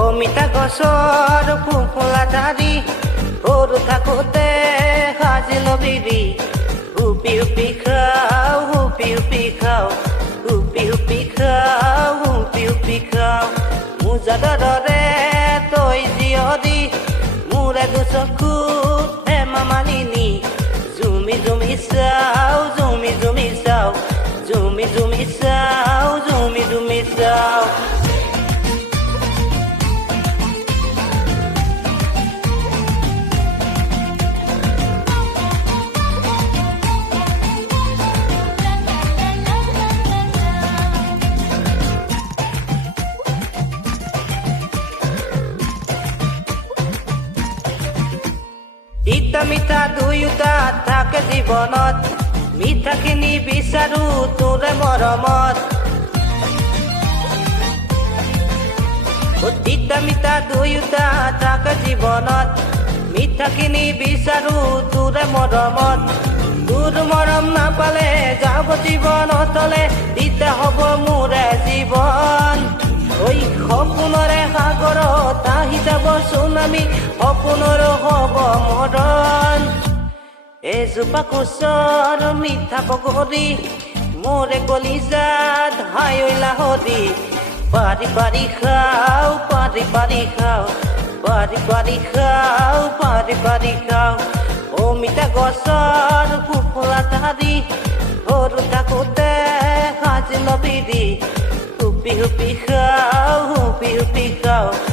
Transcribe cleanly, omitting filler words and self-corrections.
অমিতা গছৰ ফুফলা ঠাৰি সৰু থাকোঁতে সাজিল বিৰি হুপি হুপি খাওঁ হুপি হুপি খাওঁ হুপি হুপি খাওঁ হুপি হুপি খাওঁ মোজাদৰে তই জীয়ৰী মোৰে দুচকুত হেমা মালিনী জুমি জুমি চাওঁ জুমি জুমি চাওঁ জুমি জুমি চাওঁ জুমি জুমি চাওঁ তিতা মিঠা দুয়োটা থাকে জীৱনত মিঠাখিনি বিচাৰো তোৰে মৰমত তিতা মিঠা দুয়োটা থাকে জীৱনত মিঠাখিনি বিচাৰো তোৰে মৰমত তোৰ মৰম নাপালে যাব জীৱনতলে তিতা হ'ব মোৰে জীৱন ঐ সপোনৰে সাগৰত আহি যাব চুনামি সপোনৰ হ'ব মৰণ এজোপা কোচৰ মিঠা বগৰী মোৰে কলিজাত হাই লাহৰি পাৰি পাৰি খাওঁ পাৰি পাৰি খাওঁ পাৰি পাৰি খাওঁ পাৰি পাৰি খাওঁ অমিতা গছৰ ফুফলা ঠাৰি সৰু থাকোঁতে সাজিল বিৰি হুপি হুপি খাওঁ হুপি হুপি খাওঁ